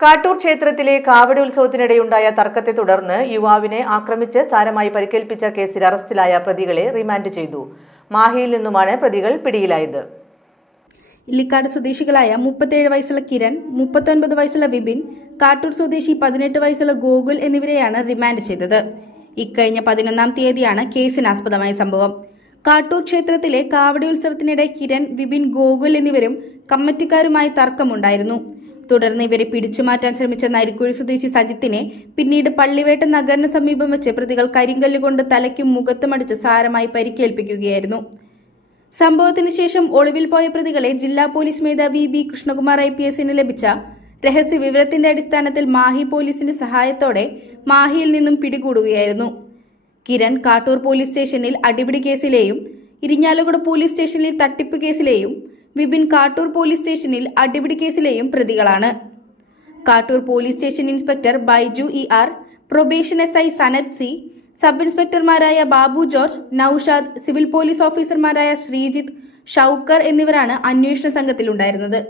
കാട്ടൂർ ക്ഷേത്രത്തിലെ കാവടി ഉത്സവത്തിനിടെയുണ്ടായ തർക്കത്തെ തുടർന്ന് യുവാവിനെ ആക്രമിച്ച് സാരമായി പരിക്കേൽപ്പിച്ച കേസിൽ അറസ്റ്റിലായ പ്രതികളെ റിമാൻഡ് ചെയ്തു. മാഹിയിൽ നിന്നുമാണ് പ്രതികൾ പിടിയിലായത്. ഇല്ലിക്കാട് സ്വദേശികളായ 37 വയസ്സുള്ള കിരൺ, 39 വയസ്സുള്ള വിപിൻ, കാട്ടൂർ സ്വദേശി 18 വയസ്സുള്ള ഗോകുൽ എന്നിവരെയാണ് റിമാൻഡ് ചെയ്തത്. ഇക്കഴിഞ്ഞ 11-ാം തീയതിയാണ് കേസിനാസ്പദമായ സംഭവം. കാട്ടൂർ ക്ഷേത്രത്തിലെ കാവടി ഉത്സവത്തിനിടെ കിരൺ, വിപിൻ, ഗോകുൽ എന്നിവരും കമ്മിറ്റിക്കാരുമായി തർക്കമുണ്ടായിരുന്നു. തുടർന്ന് ഇവരെ പിടിച്ചുമാറ്റാൻ ശ്രമിച്ച നരിക്കുഴി സ്വദേശി സജിത്തിനെ പിന്നീട് പള്ളിവേട്ട നഗറിന് സമീപം വെച്ച് പ്രതികൾ കരിങ്കല്ലുകൊണ്ട് തലയ്ക്കും മുഖത്തും അടിച്ച് സാരമായി പരിക്കേൽപ്പിക്കുകയായിരുന്നു. സംഭവത്തിന് ശേഷം ഒളിവിൽ പോയ പ്രതികളെ ജില്ലാ പോലീസ് മേധാവി ബി കൃഷ്ണകുമാർ IPSന് ലഭിച്ച രഹസ്യ വിവരത്തിന്റെ അടിസ്ഥാനത്തിൽ മാഹി പോലീസിന്റെ സഹായത്തോടെ മാഹിയിൽ നിന്നും പിടികൂടുകയായിരുന്നു. കിരൺ കാട്ടൂർ പോലീസ് സ്റ്റേഷനിൽ അടിപിടി കേസിലെയും ഇരിഞ്ഞാലക്കുട പോലീസ് സ്റ്റേഷനിൽ തട്ടിപ്പ് കേസിലെയും വിപിൻ കാട്ടൂർ പോലീസ് സ്റ്റേഷനിൽ അടിപിടി കേസിലെയും പ്രതികളാണ്. Kattoor police station inspector Baiju ER, probation SI Sanath C, sub ഇൻസ്പെക്ടർമാരായ ബാബു ജോർജ്, നൌഷാദ്, സിവിൽ പോലീസ് ഓഫീസർമാരായ ശ്രീജിത്ത്, ഷൌക്കർ എന്നിവരാണ് അന്വേഷണ സംഘത്തിലുണ്ടായിരുന്നത്.